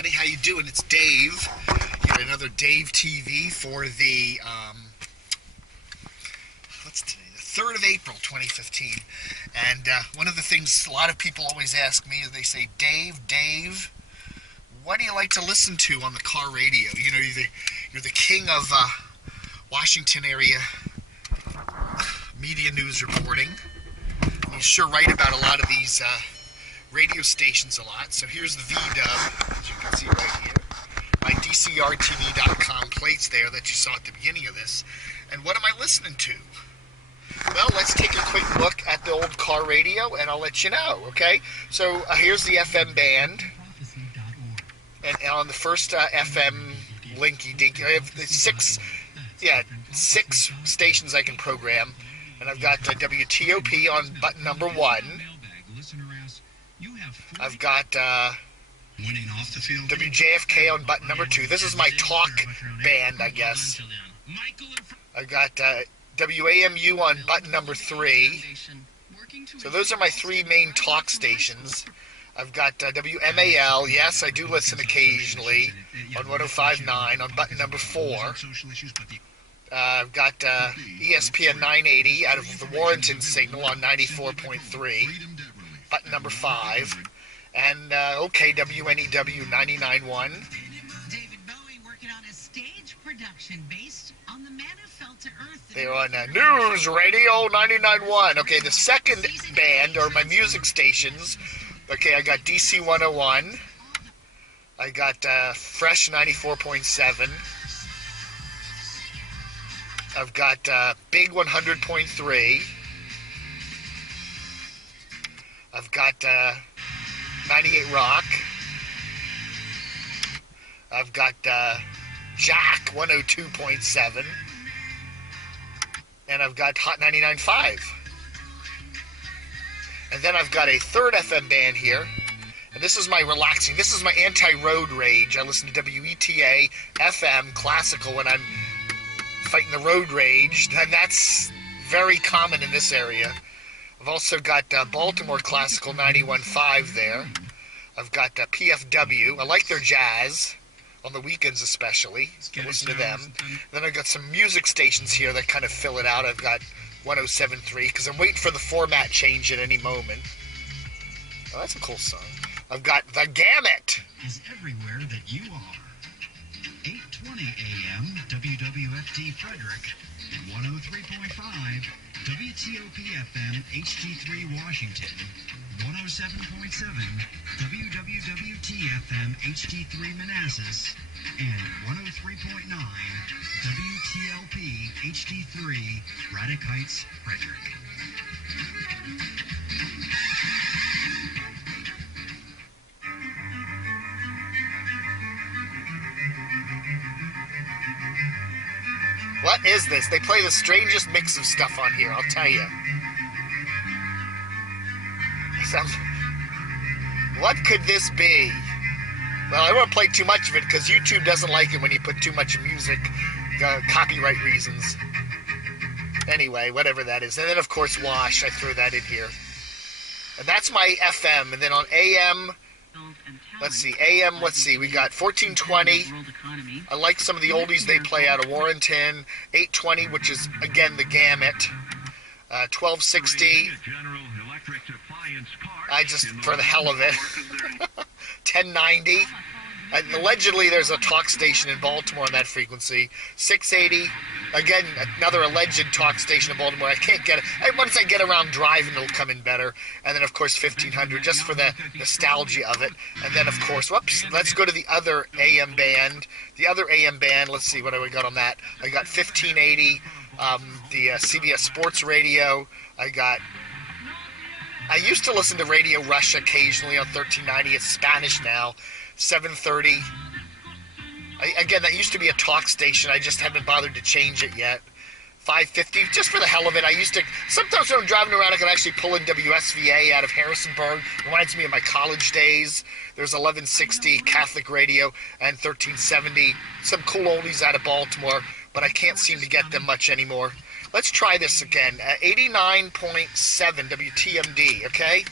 everybody. How you doing? It's Dave. Got another Dave TV for the what's today? The 3rd of April, 2015. And one of the things a lot of people always ask me is they say, Dave, what do you like to listen to on the car radio? You know, you're the king of Washington area media news reporting. You sure write about a lot of these radio stations a lot. So here's the VDub, as you can see right here. My DCRTV.com plates there that you saw at the beginning of this. And what am I listening to? Well, let's take a quick look at the old car radio, and I'll let you know, okay? So here's the FM band. And on the first FM linky-dinky, I have six stations I can program. And I've got WTOP on button number 1. I've got WJFK on button number 2. This is my talk band, I guess. I've got WAMU on button number 3. So those are my 3 main talk stations. I've got WMAL. Yes, I do listen occasionally on 105.9 on button number 4. I've got ESPN 980 out of the Warrenton signal on 94.3, button number 5, and OK WNEW 99.1. David Bowie working on a stage production based on the man who fell to earth. They're on News Radio 99.1. Okay, the second band are my music stations. Okay, I got DC 101. I got Fresh 94.7. I've got Big 100.3. I've got 98 Rock. I've got Jack 102.7. And I've got Hot 99.5. And then I've got a third FM band here. And this is my relaxing. This is my anti-road rage. I listen to WETA FM classical when I'm fighting the road rage, and that's very common in this area. I've also got Baltimore Classical 91.5 there. I've got PFW. I like their jazz, on the weekends especially. I listen to them. Then I've got some music stations here that kind of fill it out. I've got 107.3, because I'm waiting for the format change at any moment. Oh, that's a cool song. I've got the Gamut. Is everywhere that you are. 8:20 a.m. WWFD Frederick, 103.5 WTOP FM HD3 Washington, 107.7 WWWT FM HD3 Manassas, and 103.9 WTLP HD3 Braddock Heights Frederick. What is this? They play the strangest mix of stuff on here, I'll tell you. What could this be? Well, I won't play too much of it because YouTube doesn't like it when you put too much music, copyright reasons. Anyway, whatever that is. And then, of course, Wash. I threw that in here. And that's my FM. And then on AM... Let's see, we got 1420. I like some of the oldies they play out of Warrenton. 820, which is, again, the Gamut. 1260. I just, for the hell of it. 1090. And allegedly, there's a talk station in Baltimore on that frequency. 680. Again, another alleged talk station in Baltimore. I can't get it. Once I get around driving, it'll come in better. And then, of course, 1500, just for the nostalgia of it. And then, of course, whoops, let's go to the other AM band. The other AM band, let's see, what do we got on that? I got 1580, the CBS Sports Radio. I used to listen to Radio Russia occasionally on 1390. It's Spanish now. 730. Again, that used to be a talk station. I just haven't bothered to change it yet. 550, just for the hell of it. I used to, sometimes when I'm driving around, I can actually pull in WSVA out of Harrisonburg. It reminds me of my college days. There's 1160 Catholic Radio and 1370. Some cool oldies out of Baltimore, but I can't seem to get them much anymore. Let's try this again. 89.7 WTMD, okay?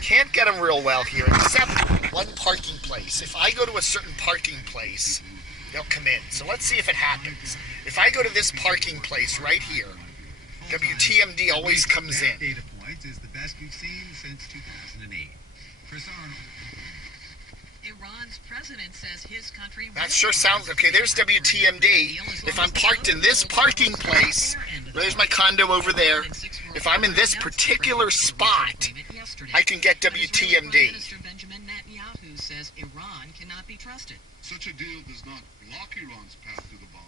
Can't get them real well here, except one parking place. If I go to a certain parking place, they'll come in. So let's see if it happens. If I go to this parking place right here, WTMD always comes in. Data point is the best we've seen since 2008. Chris Arnold. Iran's president says his country. That sure sounds okay. There's WTMD. If I'm parked in this parking place, there's my condo over there. If I'm in this particular spot, I can get WTMD. Minister Benjamin Netanyahu says Iran cannot be trusted. Such a deal does not block Iran's path to the bomb.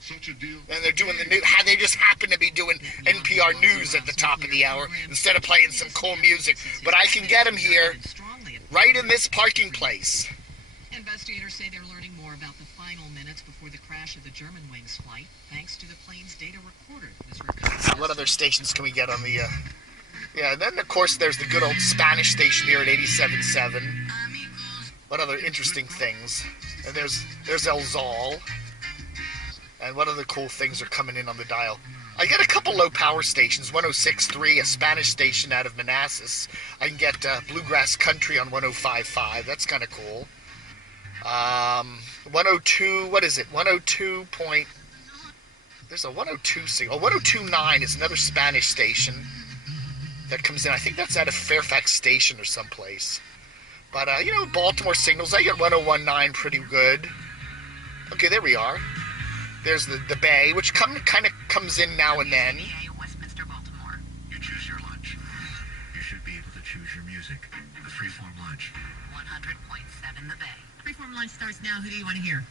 Such a deal. And they're doing the news. They just happen to be doing NPR News at the top of the hour instead of playing some cool music. But I can get them here, right in this parking place. Investigators say they're learning more about the final minutes before the crash of the Germanwings flight, thanks to the plane's data recorder. What other stations can we get on the... Yeah, and then, of course, there's the good old Spanish station here at 87.7. What other interesting things? And there's El Zal. And what other cool things are coming in on the dial? I get a couple low-power stations, 106.3, a Spanish station out of Manassas. I can get Bluegrass Country on 105.5. That's kind of cool. 102, what is it? 102 point... There's a 102 signal. Oh, 102.9 is another Spanish station that comes in. I think that's out of Fairfax Station or someplace. But, you know, Baltimore signals, I get 101.9 pretty good. Okay, there we are. There's the Bay, which kind of comes in now and then. Westminster, Baltimore. You choose your lunch. You should be able to choose your music. The Freeform Lunch. 100.7 The Bay. Freeform lunch starts now. Who do you want to hear?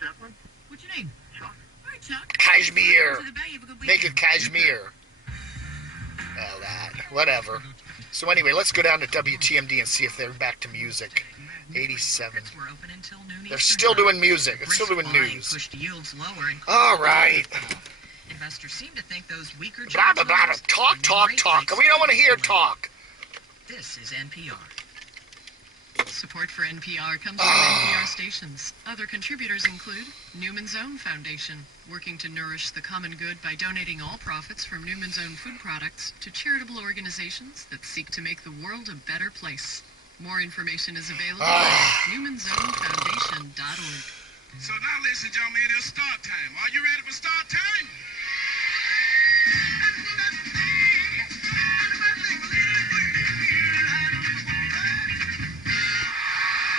Chaplain? What's your name? Chuck. All right, Chuck. Cashmere. To the Bay. Have a good Make weekend. it Cashmere. Well, that. Whatever. So anyway, let's go down to WTMD and see if they're back to music. 87. Were open until noon They're Eastern still time. doing music. It's still doing Brisk buying news. pushed yields lower and All right. investors seem to think those weaker Blah, blah, blah, blah. Talk, talk, talk. We don't want to hear talk. This is NPR. Support for NPR comes from NPR stations. Other contributors include Newman's Own Foundation, working to nourish the common good by donating all profits from Newman's Own food products to charitable organizations that seek to make the world a better place. More information is available at newmansownfoundation.org. So now, ladies and gentlemen, it is start time. Are you ready for start time?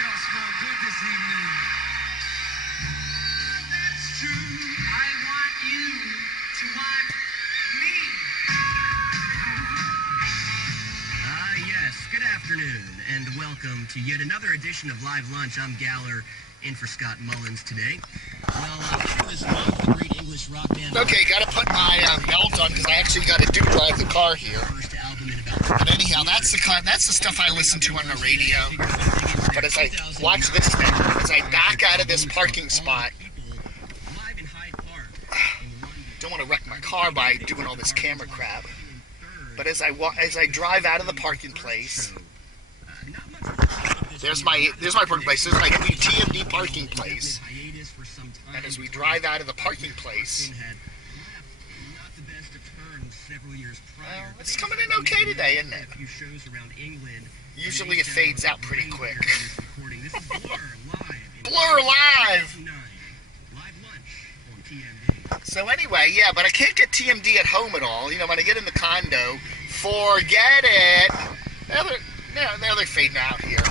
Y'all smell good this evening. That's true. I want you to want me. Yes, good afternoon, and welcome to yet another edition of Live Lunch. I'm Galler, in for Scott Mullins today. Well, this month, the great English rock band... Okay, got to put my belt on because I actually got to drive the car here. First album in about... But anyhow, that's the stuff I listen to on the radio. But as I watch this now, as I back out of this parking spot, Live in Hyde Park. don't want to wreck my car by doing all this camera crap. But as I drive out of the parking place, there's my parking place. There's my WTMD parking place. And as we drive out of the parking place, well, it's coming in okay today, isn't it? Usually it fades out pretty quick. Blur Live! So anyway, yeah, but I can't get TMD at home at all. You know, when I get in the condo, forget it. Now they're fading out here.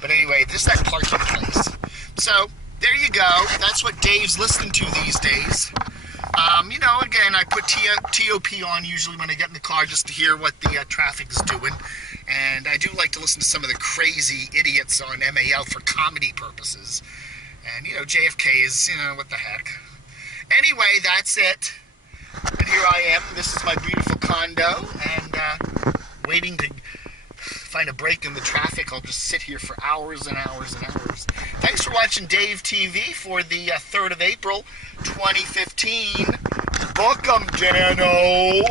But anyway, this is that parking place. So, there you go. That's what Dave's listening to these days. You know, again, I put TOP on usually when I get in the car just to hear what the traffic is doing. And I do like to listen to some of the crazy idiots on MAL for comedy purposes. And, you know, JFK is, you know, what the heck. Anyway, that's it. And here I am. This is my beautiful condo. And waiting to find a break in the traffic. I'll just sit here for hours and hours and hours. Thanks for watching Dave TV for the 3rd of April, 2015. Book 'em, Dano.